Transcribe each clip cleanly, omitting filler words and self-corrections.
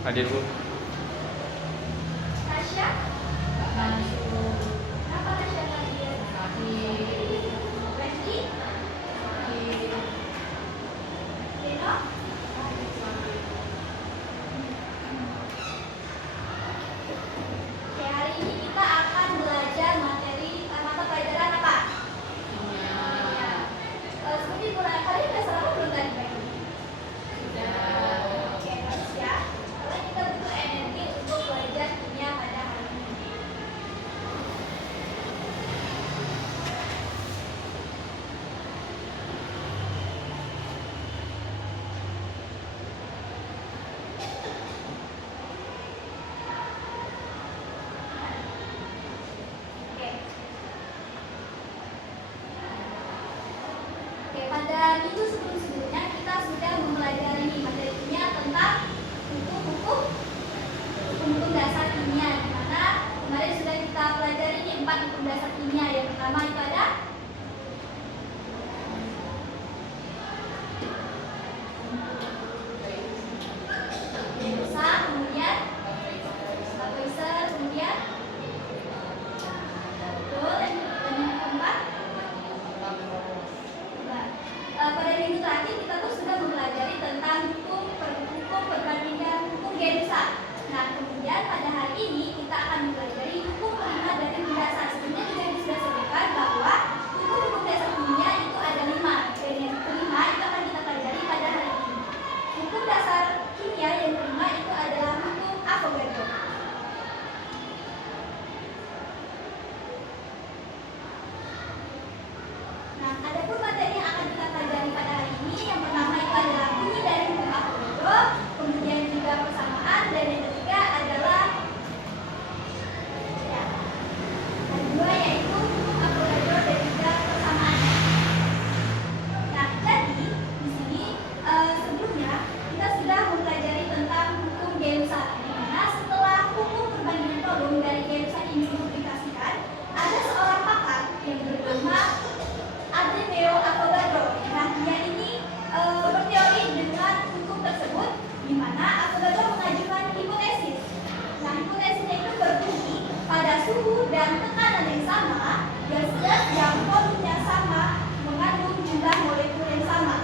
Hadir, Bu. Tasya? Masuk. Kenapa Tasya hadir? Hadir. Wesley? Hadir. Lino? Oke, hari ini kita akan belajar materi mata pelajaran apa? Kimia. Seperti kalian udah sarapan belum tadi pagi? Sudah. Oke, bagus ya. Karena kita butuh energi untuk belajar kimia pada hari ini. Oke, pada minggu sebelum-sebelumnya kita sudah mempelajari materi kimia tentang hukum-hukum dasar kimia, di mana kemarin sudah kita pelajari 4 hukum dasar kimia. Yang pertama itu ada Mendoza, kemudian Lavoisier, kemudian betul, dan yang keempat. Pada minggu terakhir kita tuh sudah mempelajari tentang hukum perbandingan hukum Gensa. Nah, kemudian pada hari ini kita akan mempelajari hukum kelima dari hukum dasar. Sebenarnya juga sudah sebutkan bahwa hukum dasar kimia itu ada 5. Dan yang kelima itu akan kita pelajari pada hari ini. Hukum dasar kimia yang kelima itu adalah hukum Avogadro. Nah, ada pun materi yang akan kita pelajari pada hari ini. Yang pertama itu adalah bunyi dari hukum Avogadro, kemudian juga persamaan, dan yang ketiga adalah ya, yang kedua yaitu hukum Avogadro dan juga persamaan. Nah, jadi di sini sebelumnya kita sudah mempelajari tentang hukum Gensa, di mana setelah hukum perbandingan kolom dari Gensa ini dipublikasikan, ada seorang pakar yang bernama Antonio Avogadro. Nah, dia ini berteori dengan hukum tersebut, di mana Avogadro mengajukan hipotesis. Nah, hipotesisnya itu berbunyi pada suhu dan tekanan yang sama, gas-gas yang volumenya sama mengandung jumlah molekul yang sama.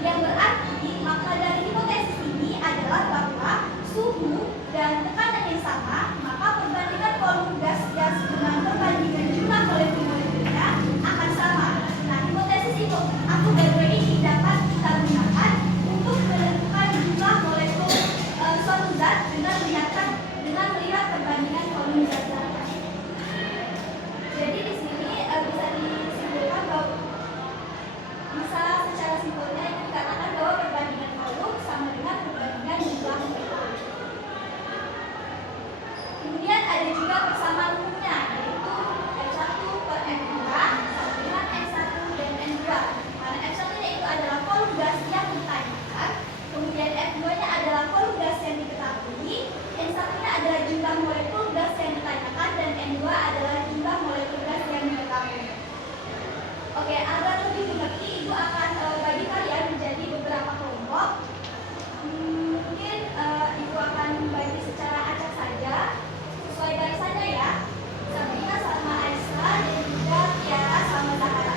Yang berarti makna dari hipotesis ini adalah bahwa suhu dan tekanan yang sama, maka perbandingan volume gas-gas dengan perbandingan jumlah molekul-molekulnya akan sama. Nah, hipotesis itu Avogadro ini dapat kita gunakan untuk menentukan jumlah molekul suatu zat dengan melihat perbandingan volume zat-zatnya. Jadi di sini bisa disimpulkan bahwa bisa secara simpelnya itu dikatakan bahwa perbandingan volume sama dengan perbandingan jumlah molekul. Kemudian ada juga persamaan umumnya, yaitu F1 per F2 sama dengan N1 dan N2. Karena F1 nya itu adalah volume gas yang ditanyakan, kemudian F2 nya adalah volume gas yang diketahui, N1 nya adalah jumlah molekul gas yang ditanyakan, dan N2 adalah jumlah molekul gas yang diketahui. Oke, agar lebih mengerti, Ibu akan bagi kalian menjadi beberapa kelompok. Mungkin Ibu akan bagi secara acak saja, sesuai barisannya ya. Sabrina sama Aisyah dan juga Tiara sama Zahara.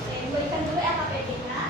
Oke, Ibu berikan dulu LKPD-nya.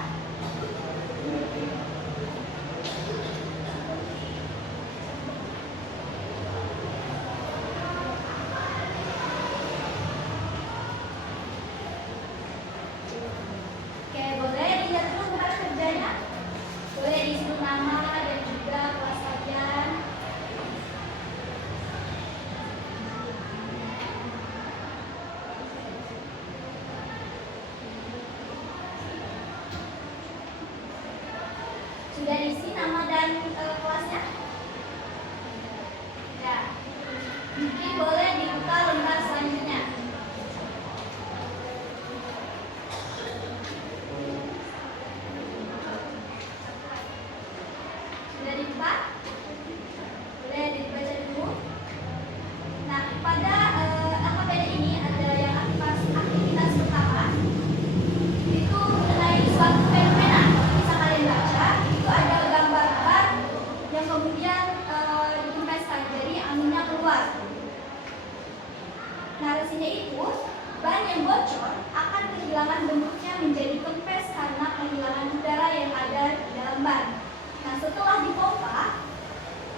yang bocor akan kehilangan bentuknya menjadi kempes karena kehilangan udara yang ada di dalam ban. Nah, setelah dipompa,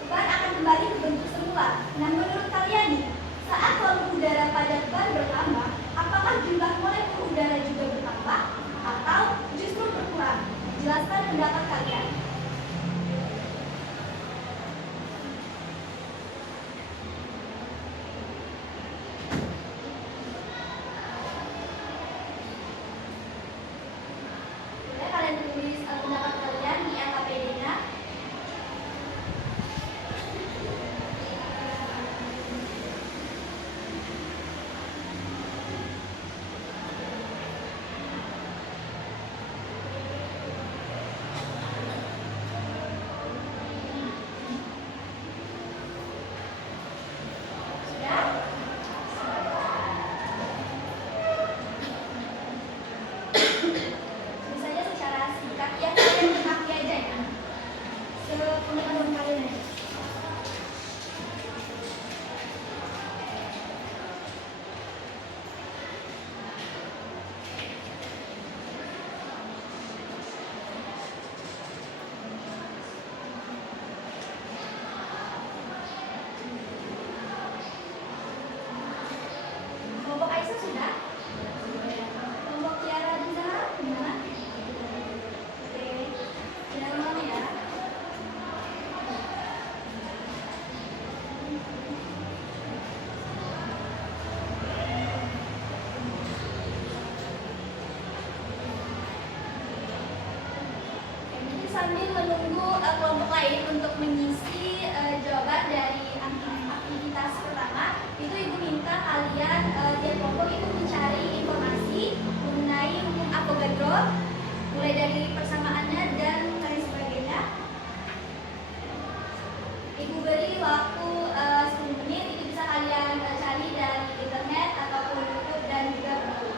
ban akan kembali ke bentuk semula. Nah, menurut kalian nih, saat volume udara pada ban bertambah, apakah jumlah molekul udara juga bertambah atau justru berkurang? Jelaskan pendapat kalian. Boleh kalian tulis pendapat kalian di LKPD-nya. Misalnya secara singkat ya, kalian mengerti aja ya, sepengetahuan kalian aja. Kelompok Aisyah sudah? Kelompok Tiara dan Zahra gimana? Oke, jangan lama ya. Oke, jadi sambil menunggu kelompok lain untuk mengisi jawaban dari aktivitas pertama, itu ibu minta kalian tiap kelompok itu mencari informasi mengenai hukum Avogadro, mulai dari persamaannya dan lain sebagainya. Ibu beri waktu 10 menit, itu bisa kalian cari dari internet ataupun YouTube dan juga buku.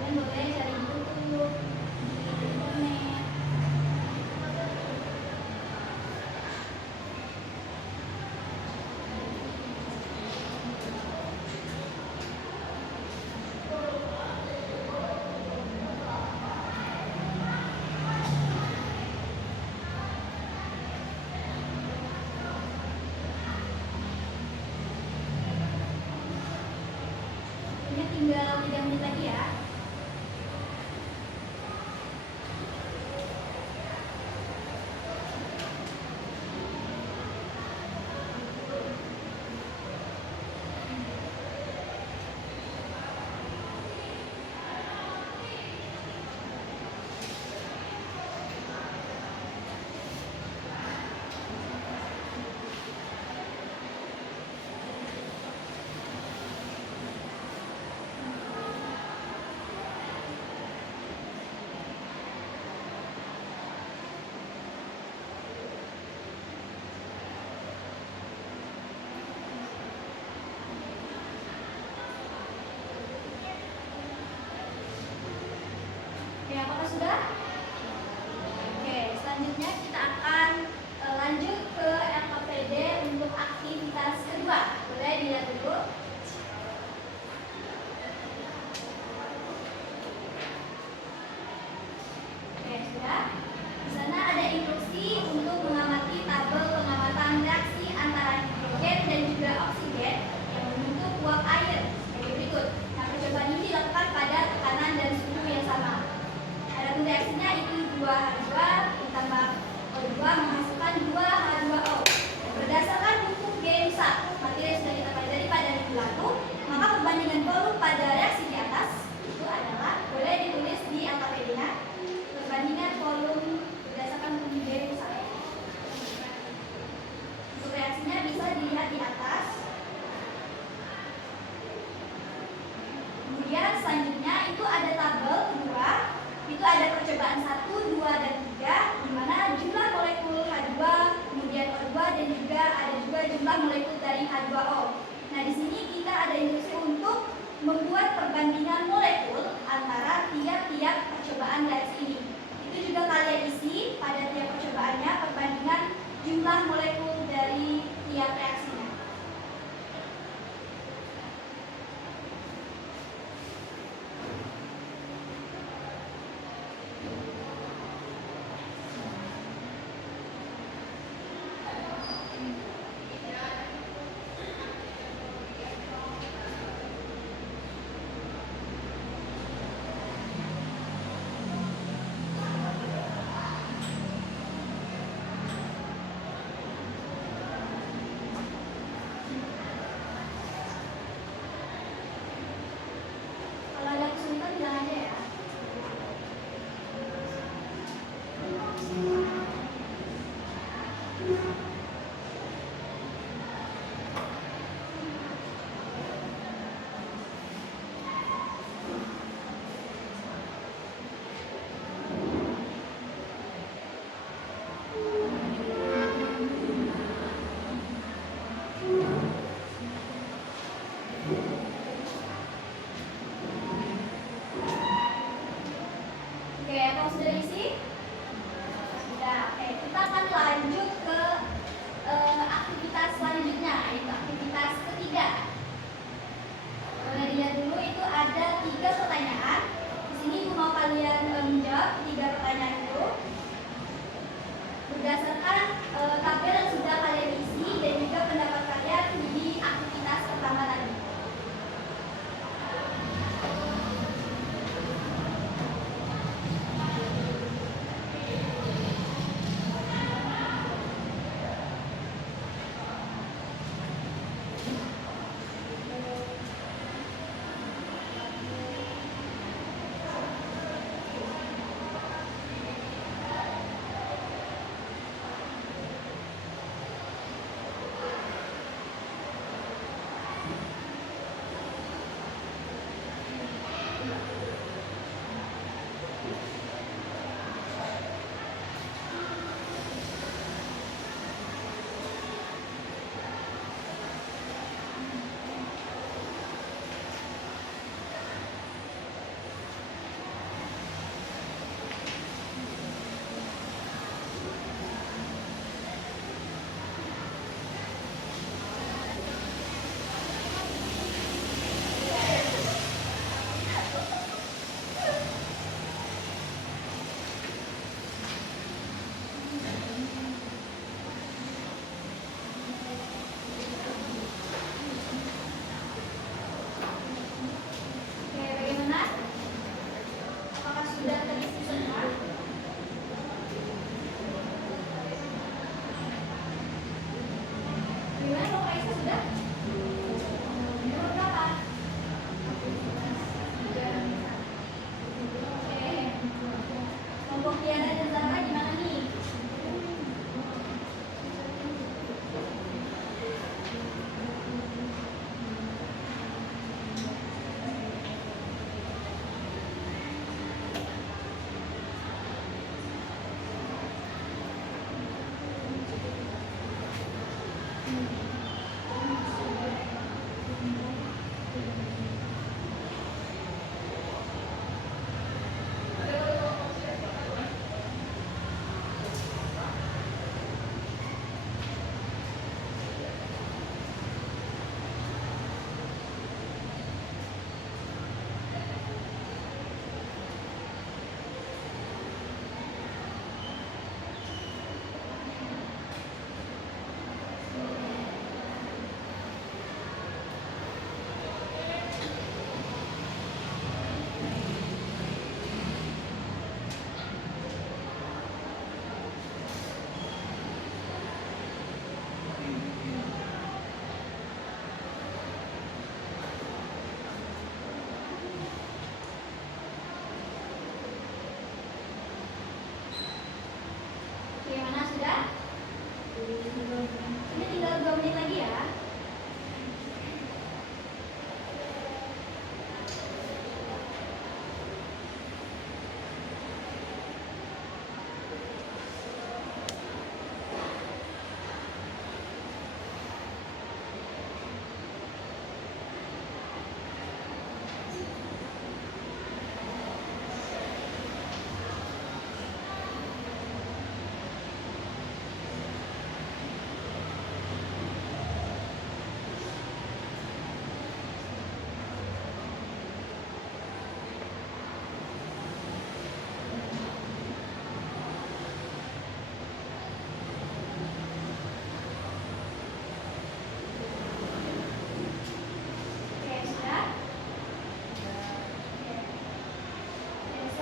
Kalian boleh cari di YouTube, di internet. Ini tinggal 3 menit lagi ya. sudah? Oke, selanjutnya kita akan lanjut ke LKPD untuk aktivitas kedua. Boleh dilihat dulu. Oke, sudah. Di sana ada instruksi untuk mengamati tabel pengamatan reaksi antara hidrogen dan juga oksigen yang membentuk uap air sebagai berikut. Nah, percobaan ini dilakukan pada tekanan dan suhu yang sama. Adapun reaksinya itu 2H2 ditambah O2 menghasilkan 2H2O. Berdasarkan hukum G1, materi yang sudah kita pelajari pada minggu lalu, maka perbandingan volume pada reaksi di atas itu adalah, boleh ditulis di LKPD-nya, perbandingan volume berdasarkan hukum G1. Untuk reaksinya bisa dilihat di atas. Kemudian selanjutnya itu ada tabel kedua. Itu ada percobaan 1, 2, dan 3, di mana jumlah molekul H2, kemudian O2, dan juga ada juga jumlah molekul dari H2O. Nah, di sini kita ada instruksi untuk membuat perbandingan molekul antara tiap-tiap percobaan reaksi ini. Itu juga kalian isi pada tiap percobaannya perbandingan jumlah molekul dari tiap reaksinya. Kalau ada kesulitan bilang aja ya. Oke, kalau sudah isi? Sudah. Oke, kita akan lanjut ke aktivitas selanjutnya, yaitu aktivitas ketiga. Boleh dilihat dulu, itu ada 3 pertanyaan. Di sini Ibu mau kalian menjawab 3 pertanyaan itu berdasarkan tabel yang sudah kalian isi dan juga pendapat kalian di aktivitas pertama tadi.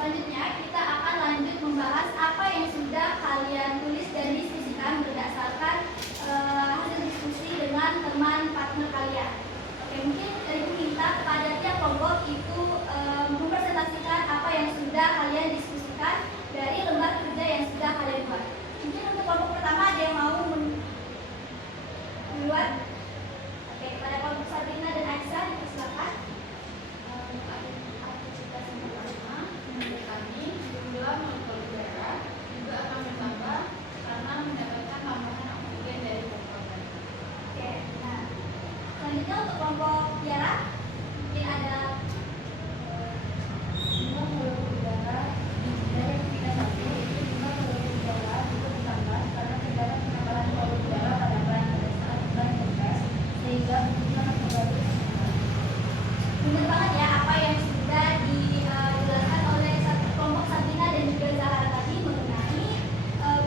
selanjutnya kita akan lanjut membahas apa yang sudah kalian tulis dan diskusikan berdasarkan hasil diskusi dengan teman partner kalian. Oke, mungkin Ibu minta kepada tiap kelompok itu mempresentasikan apa yang sudah kalian diskusikan dari lembar kerja yang sudah kalian buat. Mungkin untuk kelompok pertama ada yang mau duluan? Oke, kepada kelompok Sabrina dan Aisyah dipersilakan. Menurut kami, jumlah molekul udara juga akan bertambah karena mendapatkan tambahan oksigen dari komponen. Oke, nah selanjutnya untuk kelompok Tiara mungkin ada Jumlah molekul udara dari aktivitas satu itu jumlah molekul udara juga bertambah karena terdapat penambahan molekul udara pada bahan pada saat bahan dites sehingga bentuknya akan kembali seimbang. benar banget ya apa yang sudah dijelaskan oleh kelompok Sabrina dan juga Zahara tadi mengenai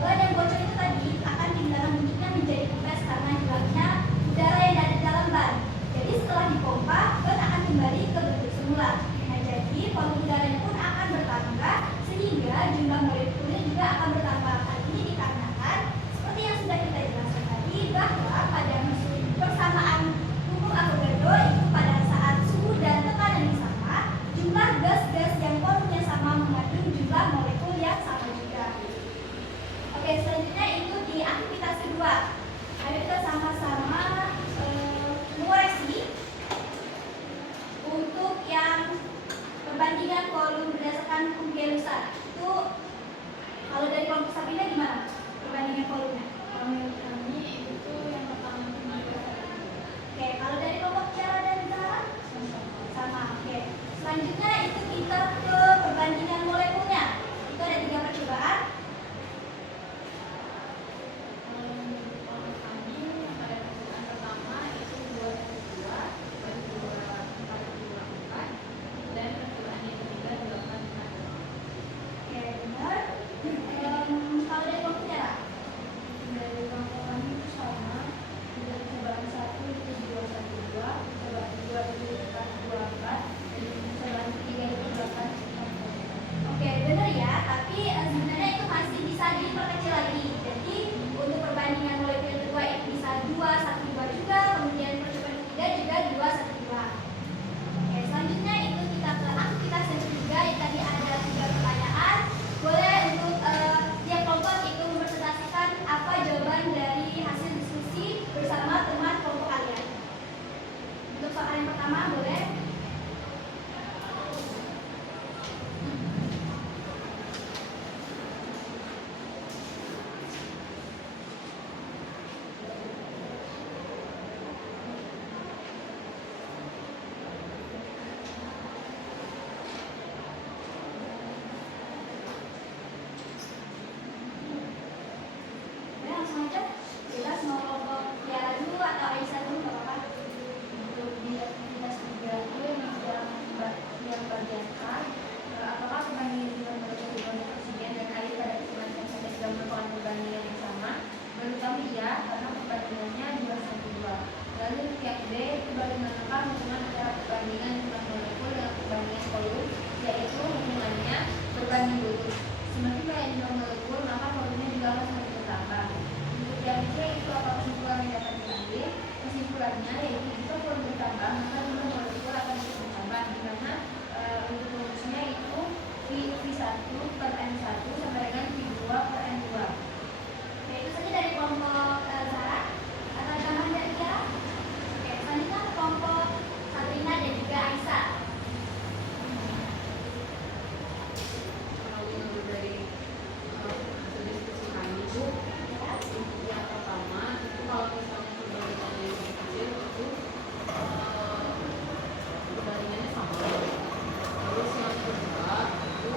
ban yang bocor itu tadi akan dipindahkan bentuknya menjadi kempes karena hilangnya udara yang ada di dalam ban. Jadi setelah dipompa, ban akan kembali ke bentuk semula. Nah, jadi volume udaranya pun akan bertambah sehingga jumlah molekulnya juga akan bertambah. Hal ini dikarenakan seperti yang sudah kita jelaskan tadi bahwa pada persamaan hukum Avogadro itu pada saat suhu dan tekanan yang sama, jumlah gas-gas yang volumenya sama mengandung jumlah molekul yang sama juga. Oke, selanjutnya itu di aktivitas kedua. Ayo kita sama-sama mengoreksi untuk yang perbandingan volume berdasarkan hukum Gay-Lussac. Itu kalau dari kelompok Sabrina gimana perbandingan volumenya? Menurut kami itu yang pertama juga. Oke, kalau dari kelompok Tiara dan Zahra sama. Oke, selanjutnya itu kita ke perbandingan molekulnya. Itu ada 3 percobaan. Menurut kami yang pada percobaan pertama itu 212, kedua 424, dan percobaan yang ketiga 842. Oke, benar. Kalau dari kelompok Tiara? Dari kelompok kami itu sama, juga percobaan 1 itu 212, percobaan 2 itu 424, dan percobaan ketiga itu 842. Oke, benar ya. Tapi sebenarnya itu masih bisa diperkecil lagi. Jadi untuk perbandingan molekul yang kedua itu bisa 212 juga, kemudian percobaan ketiga juga 212. Oke, selanjutnya itu kita ke aktivitas yang ketiga. Yang tadi ada 3 pertanyaan. Boleh untuk tiap kelompok itu mempresentasikan apa jawaban dari hasil diskusi bersama teman kelompok kalian. Untuk soal yang pertama boleh. Boleh langsung aja. Bebas mau kelompok Tiara dulu atau Aisyah dulu nggak apa-apa. Untuk di aktivitas 3 itu yang bagian A, apakah perbandingan jumlah molekul hidrogen oksigen dan air pada keseimbangan yang sudah merupakan perbandingan yang sama? Menurut kami iya, karena perbandingannya 2:2. Lalu untuk yang B itu bagaimana hubungan antara perbandingan jumlah molekul dengan perbandingan volume, yaitu hubungannya berbanding lurus. Semakin banyak jumlah molekul, maka volumenya juga akan semakin bertambah. Untuk yang C itu apa kesimpulan yang dapat diambil? Kesimpulannya yaitu jika volume bertambah, maka jumlah molekul akan terus bertambah, di mana untuk rumusnya itu V1 per N1 sama dengan V2 per N2. Oke, itu saja dari kelompok Zahra. Atau tambahan dari Tiara? Oke, selanjutnya ke kelompok Sabrina dan juga Aisyah. Kalau menurut dari hasil diskusi kami itu Ya. untuk yang pertama itu kalau misalnya perbandingannya yang kecil itu perbandingannya sama. Terus yang kedua itu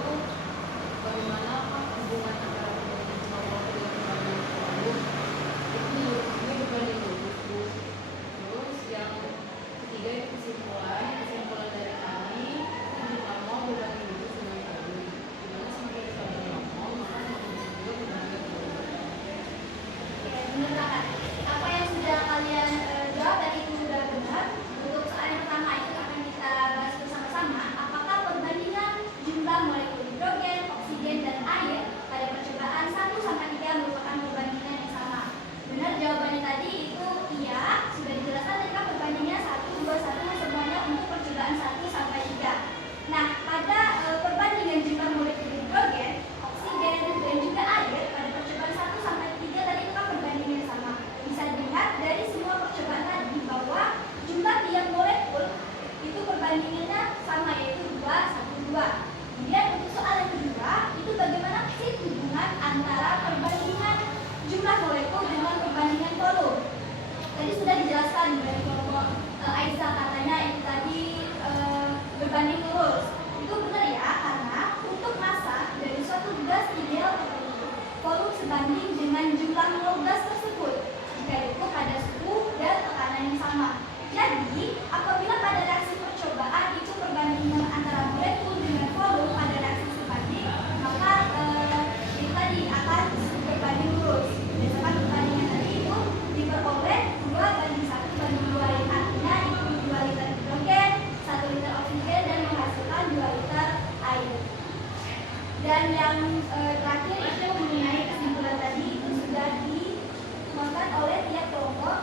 Dan yang terakhir itu mengenai kesimpulan tadi itu sudah dimuatkan oleh tiap kelompok.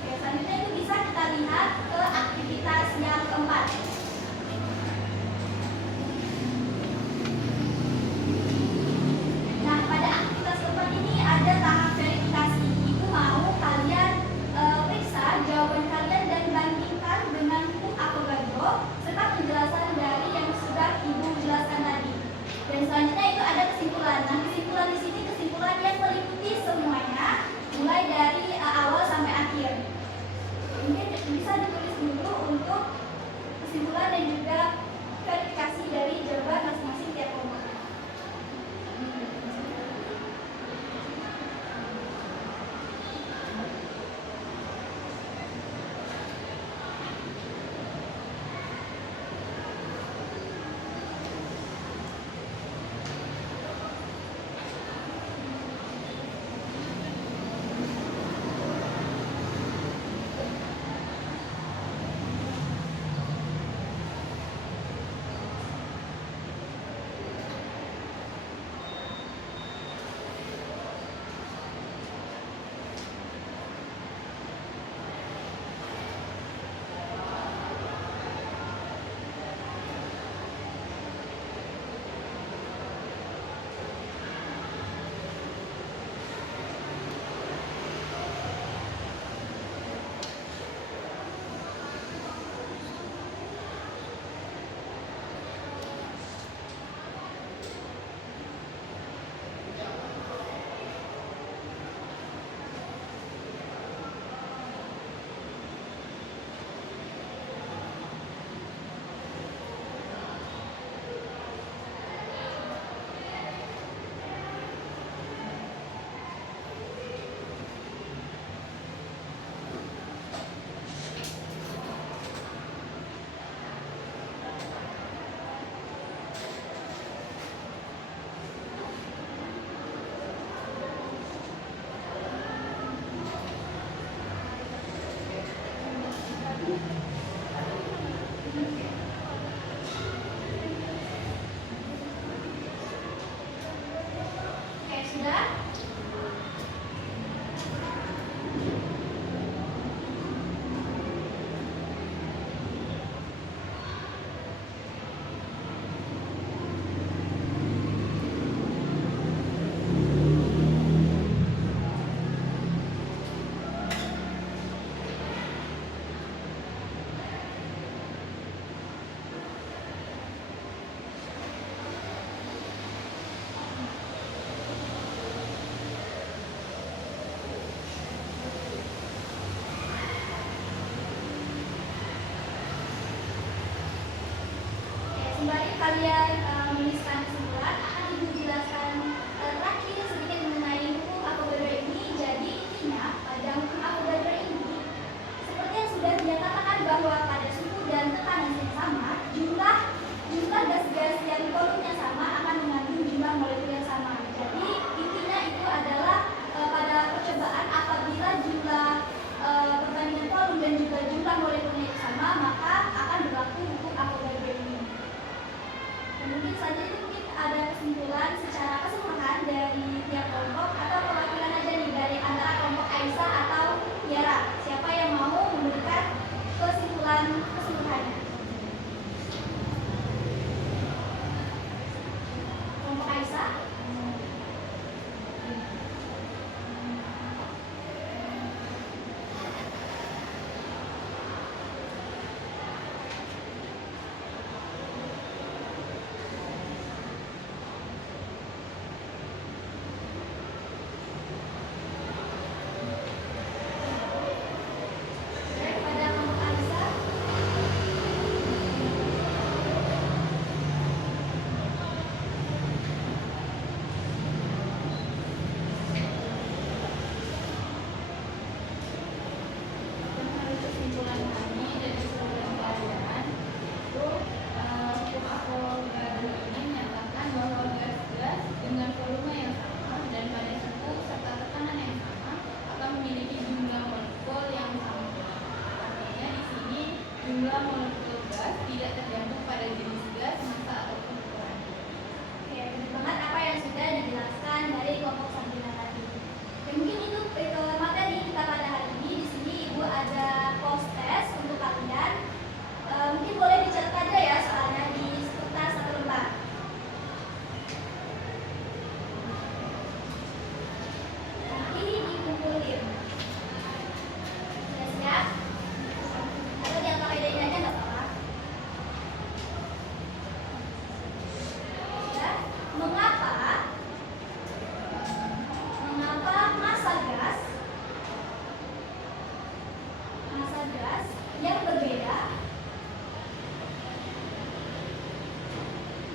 Oke, selanjutnya itu bisa kita lihat ke aktivitas yang keempat. Nah, pada aktivitas keempat ini ada tahap verifikasi. Ibu mau kalian periksa jawaban kalian dan bandingkan dengan buku Avogadro serta penjelasan dari yang sudah ibu jelaskan tadi. Dan selanjutnya itu ada kesimpulan. Nah, kesimpulan di sini kesimpulan yang meliputi semuanya, mulai dari awal sampai akhir. Mungkin bisa ditulis dulu untuk kesimpulan dan juga verifikasi dari jawaban masing-masing tiap kelompok. Oke, sudah? Sembari kalian menuliskan kesimpulan, akan ibu jelaskan terakhir sedikit mengenai hukum Avogadro ini. Jadi intinya pada hukum Avogadro ini, seperti yang sudah dinyatakan bahwa pada suhu dan tekanan yang sama, jumlah gas-gas yang volumenya sama akan mengandung jumlah molekul yang sama. Jadi intinya itu adalah pada percobaan apabila jumlah perbandingan volume dan juga jumlah molekulnya itu sama, maka akan berlaku hukum Avogadro ini. Mungkin saja itu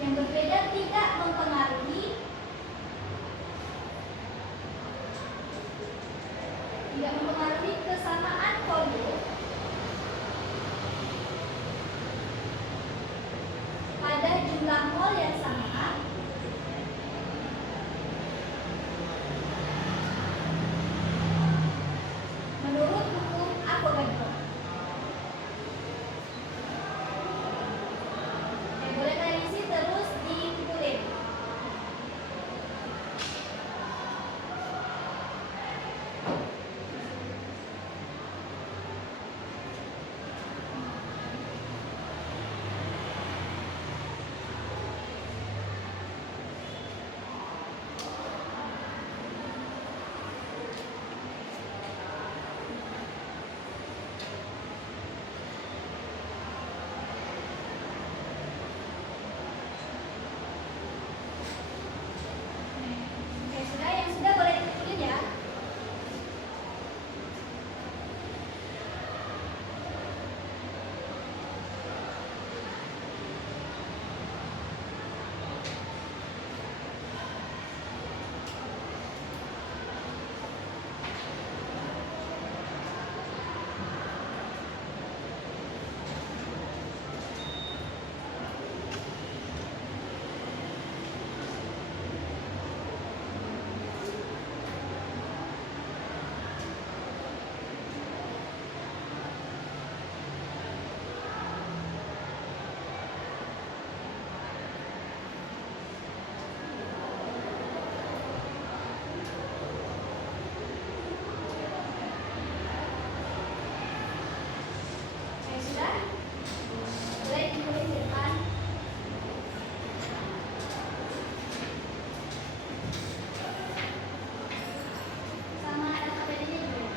Yang berbeda tidak mempengaruhi kesamaan volume pada jumlah mol yang sama menurut hukum Avogadro. Boleh kalian isi terus dikumpulin. Oke, sudah yang sudah boleh dikumpulin ya. Oke, sudah boleh dikumpulin di depan. Sama ada KPD-nya juga.